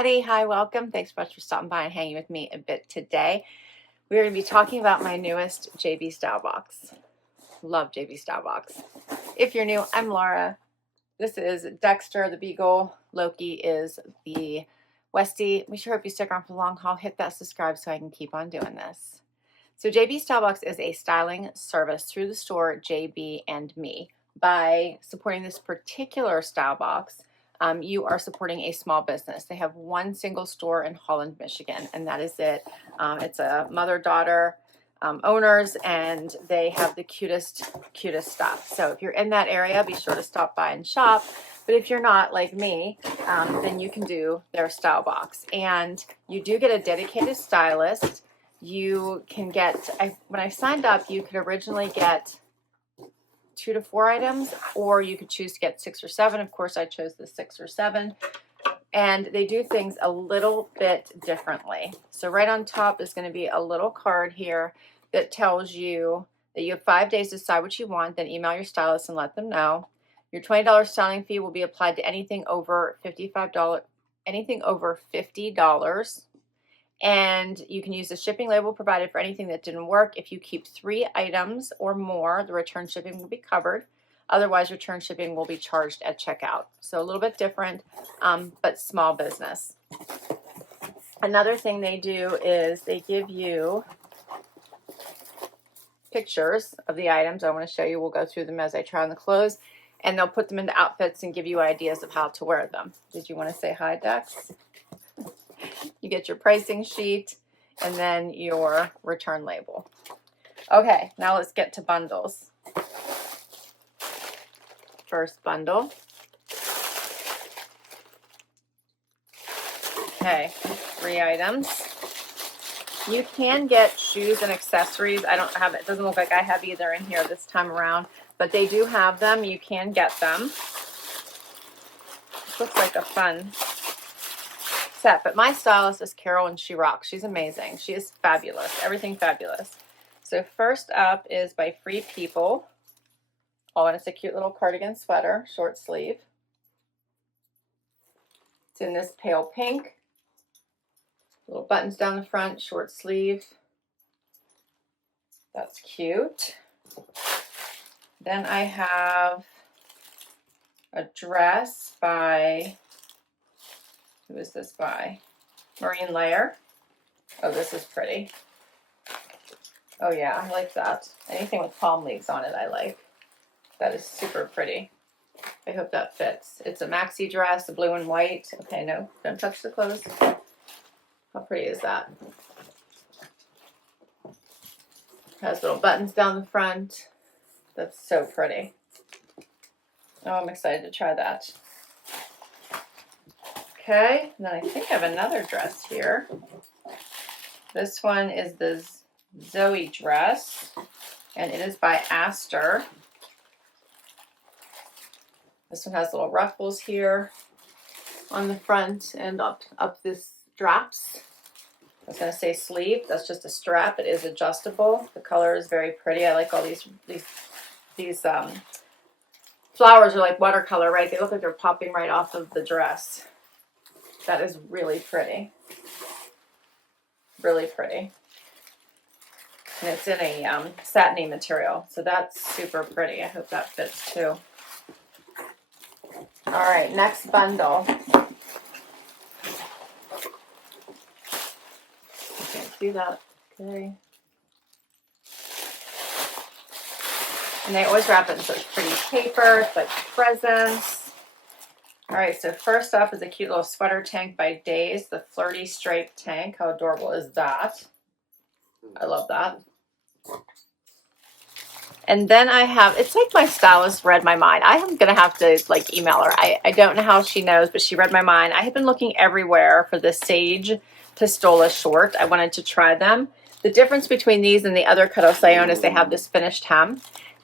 everybody. Hi, welcome. Thanks so much for stopping by and hanging with me a bit today. We're going to be talking about my newest JB Stylebox. Love JB Stylebox. If you're new, I'm Laura. This is Dexter, the Beagle. Loki is the Westie. We sure hope you stick around for the long haul. Hit that subscribe so I can keep on doing this. So JB Stylebox is a styling service through the store JB and Me. By supporting this particular style box, you are supporting a small business. They have one single store in Holland, Michigan, and that is it. It's a mother-daughter owners, and they have the cutest stuff. So if you're in that area, be sure to stop by and shop. But if you're not like me, then you can do their style box. And you do get a dedicated stylist. You can get, when I signed up, you could originally get 2 to 4 items, or you could choose to get 6 or 7. Of course, I chose the 6 or 7. And they do things a little bit differently. So right on top is going to be a little card here that tells you that you have 5 days to decide what you want. Then email your stylist and let them know. Your $20 styling fee will be applied to anything over $50. And you can use the shipping label provided for anything that didn't work. If you keep 3 items or more, the return shipping will be covered. Otherwise, return shipping will be charged at checkout. So a little bit different, but small business. Another thing they do is they give you pictures of the items I want to show you. We'll go through them as I try on the clothes, and they'll put them into outfits and give you ideas of how to wear them. Did you want to say hi, Dex? You get your pricing sheet and then your return label. Okay, now let's get to bundles. First bundle. Okay, 3 items. You can get shoes and accessories. I don't have it. It doesn't look like I have either in here this time around, but they do have them. You can get them. This looks like a fun set, but my stylist is Carol, and she rocks. She's amazing. She is fabulous. Everything fabulous. So first up is by Free People. Oh, and it's a cute little cardigan sweater, short sleeve. It's in this pale pink. Little buttons down the front, short sleeve. That's cute. Then I have a dress by, who is this by? Marine Layer. Oh, this is pretty. Oh yeah, I like that. Anything with palm leaves on it, I like. That is super pretty. I hope that fits. It's a maxi dress, a blue and white. Okay, no, don't touch the clothes. How pretty is that? Has little buttons down the front. That's so pretty. Oh, I'm excited to try that. Okay, and then I think I have another dress here. This one is the Zoie Dress, and it is by Aster. This one has little ruffles here on the front and up this straps. I was going to say sleeve. That's just a strap. It is adjustable. The color is very pretty. I like all these flowers are like watercolor, right? They look like they're popping right off of the dress. That is really pretty. Really pretty. And it's in a satiny material, so that's super pretty. I hope that fits too. All right, next bundle. I can't see that. Okay. And they always wrap it in such pretty paper. It's like presents. All right, so first up is a cute little sweater tank by Daze, the Flirty striped tank. How adorable is that? I love that. And then I have, it's like my stylist read my mind. I am going to have to like email her. I don't know how she knows, but she read my mind. I have been looking everywhere for the Saige Pistola short. I wanted to try them. The difference between these and the other cutoffs I own is they have this finished hem.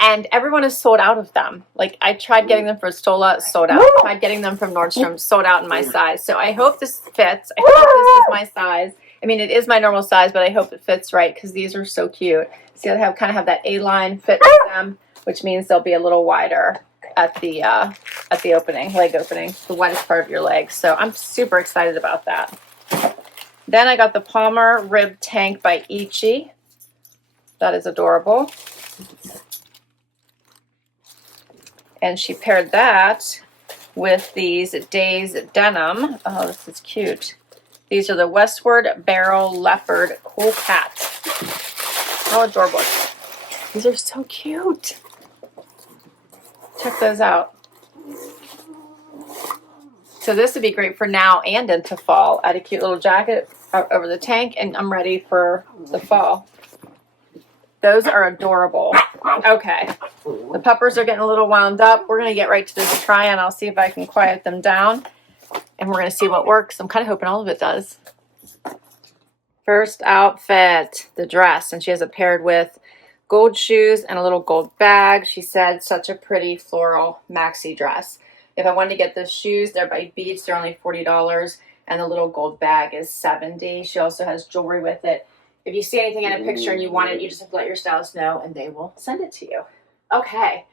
And everyone is sold out of them. Like, I tried getting them for Pistola, sold out. I tried getting them from Nordstrom, sold out in my size. So I hope this fits. I hope this is my size. I mean, it is my normal size, but I hope it fits right because these are so cute. See, they kind of have that A-line fit to them, which means they'll be a little wider at the opening, leg opening, the widest part of your leg. So I'm super excited about that. Then I got the Palmer Rib Tank by Ichi. That is adorable. And she paired that with these Daze denim. Oh, this is cute. These are the Westward Barrel Leopard Cool Cat. How adorable. These are so cute. Check those out. So this would be great for now and into fall. Add a cute little jacket over the tank, and I'm ready for the fall. Those are adorable. Okay, the puppers are getting a little wound up. We're going to get right to this try-on. I'll see if I can quiet them down, and we're going to see what works. I'm kind of hoping all of it does. First outfit, the dress, and she has it paired with gold shoes and a little gold bag. She said such a pretty floral maxi dress. If I wanted to get the shoes, they're by Beach. They're only $40, and the little gold bag is $70. She also has jewelry with it. If you see anything in a picture and you want it, you just have to let your stylist know, and they will send it to you. Okay,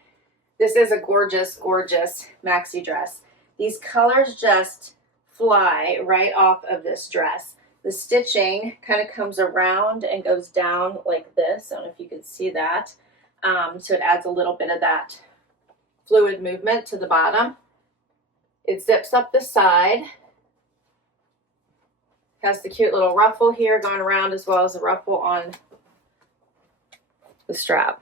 this is a gorgeous, gorgeous maxi dress. These colors just fly right off of this dress. The stitching kind of comes around and goes down like this. I don't know if you can see that. So it adds a little bit of that fluid movement to the bottom. It zips up the side. Has the cute little ruffle here going around, as well as the ruffle on the strap.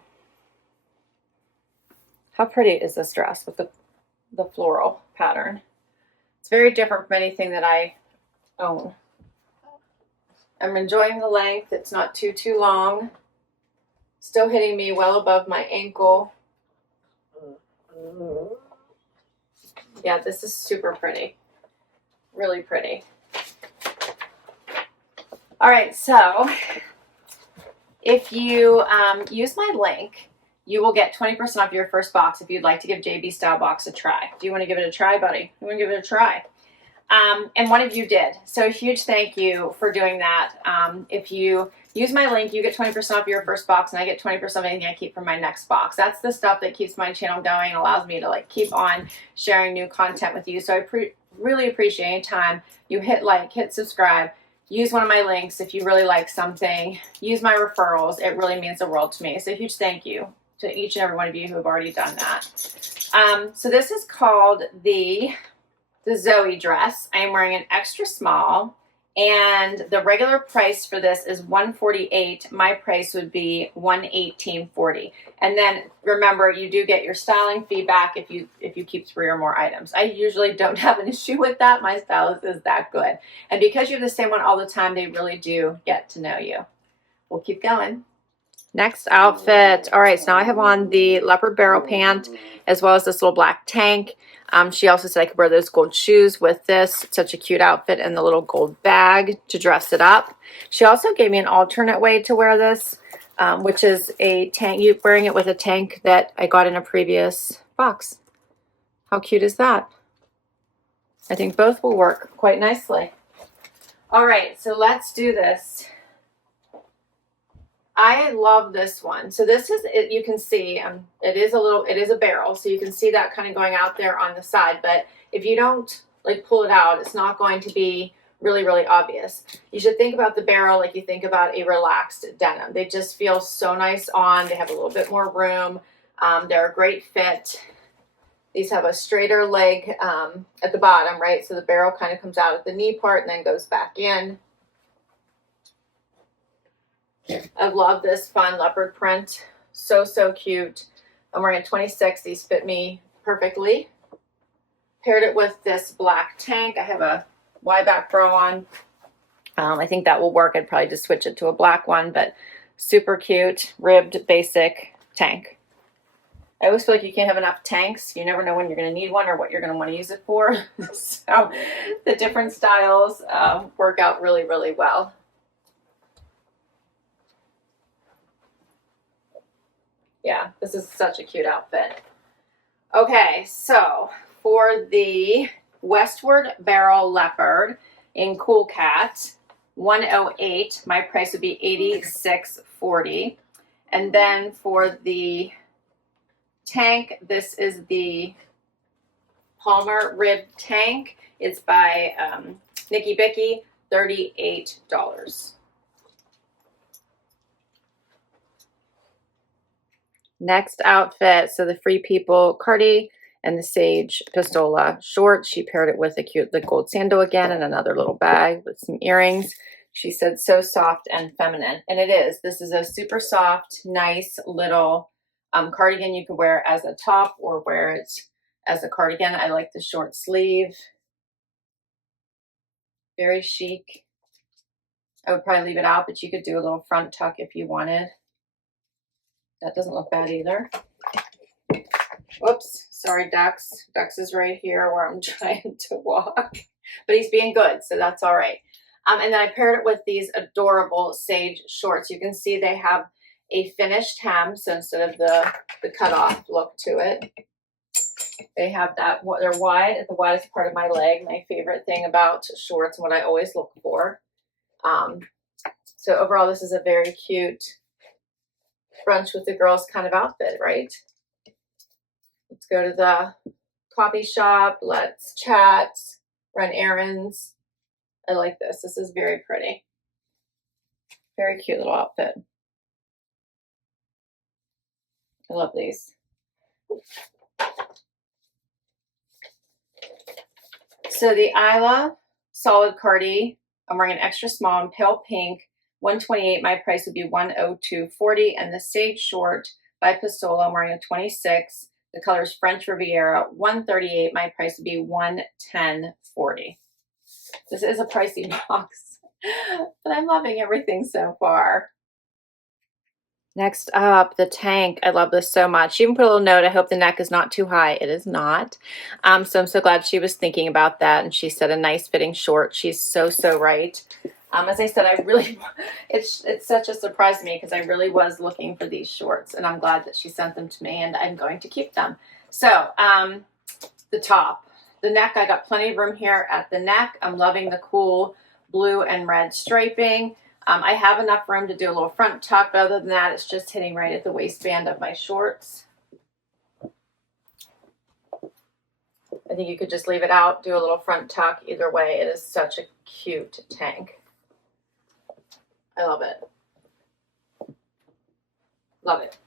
How pretty is this dress with the floral pattern? It's very different from anything that I own. I'm enjoying the length. It's not too long. Still hitting me well above my ankle. Yeah, this is super pretty. Really pretty. All right, so if you use my link, you will get 20% off your first box if you'd like to give JB Stylebox a try. Do you want to give it a try, buddy? You want to give it a try? And one of you did. So a huge thank you for doing that. If you use my link, you get 20% off your first box, and I get 20% of anything I keep from my next box. That's the stuff that keeps my channel going and allows me to like keep on sharing new content with you. So I really appreciate any time you hit like, hit subscribe, use one of my links if you really like something, use my referrals. It really means the world to me. So a huge thank you to each and every one of you who have already done that. So this is called the Zoie Dress. I am wearing an extra small, and the regular price for this is $148. My price would be $118.40. And then remember, you do get your styling feedback if you keep 3 or more items. I usually don't have an issue with that. My stylist is that good. And because you have the same one all the time, they really do get to know you. We'll keep going. Next outfit. All right, so now I have on the leopard barrel pant as well as this little black tank. She also said I could wear those gold shoes with this. It's such a cute outfit, and the little gold bag to dress it up. She also gave me an alternate way to wear this, which is a tank. You wearing it with a tank that I got in a previous box. How cute is that? I think both will work quite nicely. All right, so let's do this. I love this one. So this is it. You can see it is a barrel, so you can see that kind of going out there on the side. But if you don't like pull it out, it's not going to be really, really obvious. You should think about the barrel like you think about a relaxed denim. They just feel so nice on. They have a little bit more room. They're a great fit. These have a straighter leg at the bottom, right? So the barrel kind of comes out at the knee part and then goes back in. I love this fun leopard print. So, so cute. I'm wearing a 26. These fit me perfectly. Paired it with this black tank. I have a Y back bra on. I think that will work. I'd probably just switch it to a black one, but super cute, ribbed, basic tank. I always feel like you can't have enough tanks. You never know when you're going to need one or what you're going to want to use it for. So the different styles work out really, really well. Yeah, this is such a cute outfit. Okay, so for the Westward Barrel Leopard in Cool Cat, $108. My price would be $86.40. And then for the tank. This is the Palmer Rib Tank. It's by Nikibiki, $38. Next outfit, so the Free People Cardi and the Saige Pistola short. She paired it with the gold sandal again and another little bag with some earrings. She said so soft and feminine, and it is. This is a super soft, nice little cardigan you could wear as a top or wear it as a cardigan. I like the short sleeve. Very chic. I would probably leave it out, but you could do a little front tuck if you wanted. That doesn't look bad either. Whoops, sorry, Dux. Dux is right here where I'm trying to walk, but he's being good, so that's all right. And then I paired it with these adorable Saige shorts. You can see they have a finished hem, so instead of the cut-off look to it, they have that. They're wide at the widest part of my leg. My favorite thing about shorts and what I always look for. So overall, this is a very cute brunch with the girls kind of outfit, right? Let's go to the coffee shop. Let's chat, run errands. I like this. This is very pretty. Very cute little outfit. I love these. So the Isla Solid Cardi, I'm wearing an extra small in pale pink, $128. My price would be $102.40. And the Saige short by Pistola, I'm wearing a 26. The color is French Riviera, $138. My price would be $110.40. This is a pricey box, but I'm loving everything so far. Next up, the tank. I love this so much. She even put a little note, I hope the neck is not too high. It is not. So I'm so glad she was thinking about that, and she said a nice fitting short. She's so right. As I said, I really, it's such a surprise to me because I really was looking for these shorts, and I'm glad that she sent them to me, and I'm going to keep them. So the top, the neck, I got plenty of room here at the neck. I'm loving the cool blue and red striping. I have enough room to do a little front tuck, but other than that, it's just hitting right at the waistband of my shorts. I think you could just leave it out, do a little front tuck. Either way, it is such a cute tank. I love it. Love it.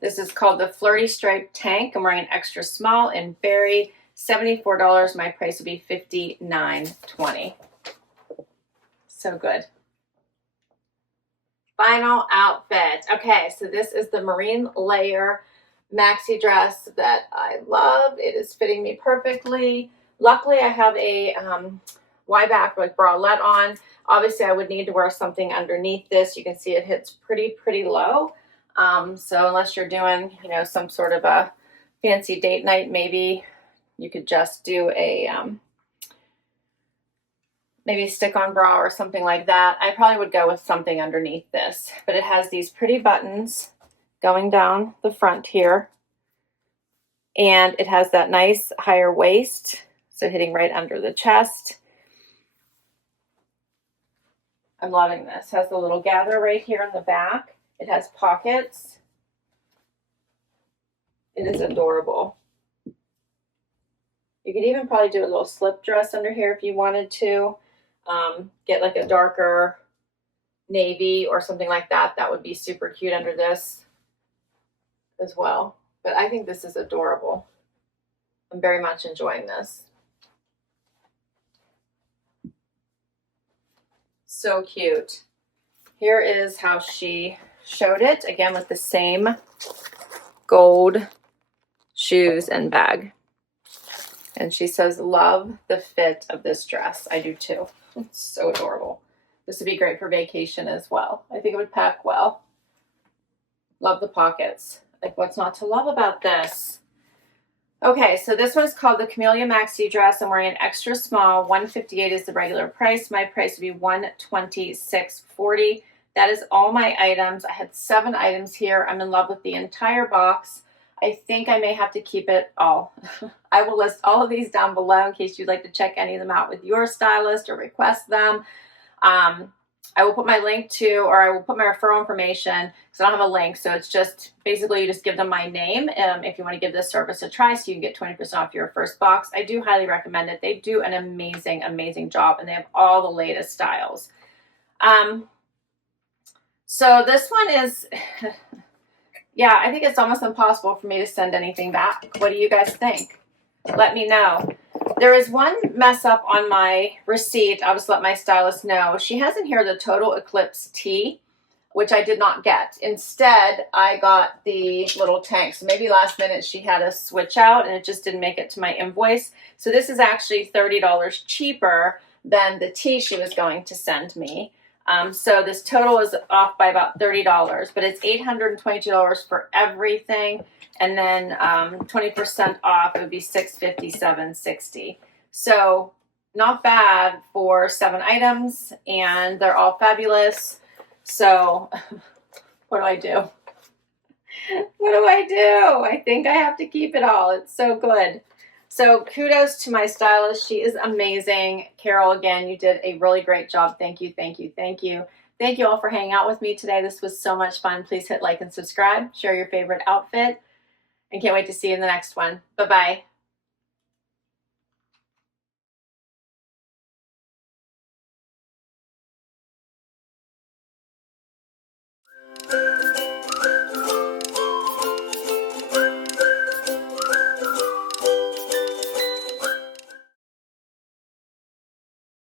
This is called the Flirty Stripe Tank. I'm wearing an extra small in berry, $74. My price would be $59.20. So good. Final outfit. Okay, so this is the marine layer maxi dress that I love. It is fitting me perfectly. Luckily, I have a Y-back like bralette on. Obviously, I would need to wear something underneath this. You can see it hits pretty low. So unless you're doing, you know, some sort of a fancy date night, maybe you could just do a maybe a stick-on bra or something like that. I probably would go with something underneath this, but it has these pretty buttons going down the front here, and it has that nice higher waist, so hitting right under the chest. I'm loving this. It has the little gather right here in the back. It has pockets. It is adorable. You could even probably do a little slip dress under here if you wanted to. Get like a darker navy or something like that. That would be super cute under this as well. But I think this is adorable. I'm very much enjoying this. So cute. Here is how she showed it, again with the same gold shoes and bag. And she says, love the fit of this dress. I do too. It's so adorable. This would be great for vacation as well. I think it would pack well. Love the pockets. Like, what's not to love about this? Okay, so this one is called the Camilia Maxi Dress. I'm wearing an extra small. $158 is the regular price. My price would be $126.40. That is all my items. I had 7 items here. I'm in love with the entire box. I think I may have to keep it all. I will list all of these down below in case you'd like to check any of them out with your stylist or request them. I will put my link to, or I will put my referral information because I don't have a link. So it's just basically you just give them my name if you want to give this service a try, so you can get 20% off your first box. I do highly recommend it. They do an amazing, amazing job, and they have all the latest styles. So this one is, yeah, I think it's almost impossible for me to send anything back. What do you guys think? Let me know. There is one mess up on my receipt. I'll just let my stylist know. She has in here the Total Eclipse tee, which I did not get. Instead, I got the little tank. So maybe last minute she had a switch out and it just didn't make it to my invoice. So this is actually $30 cheaper than the tee she was going to send me. So this total is off by about $30, but it's $822 for everything. And then 20% off, it would be $657.60. So not bad for 7 items, and they're all fabulous. So what do I do? What do I do? I think I have to keep it all. It's so good. So kudos to my stylist. She is amazing. Carol, again, you did a really great job. Thank you, thank you, thank you. Thank you all for hanging out with me today. This was so much fun. Please hit like and subscribe. Share your favorite outfit. And can't wait to see you in the next one. Bye-bye.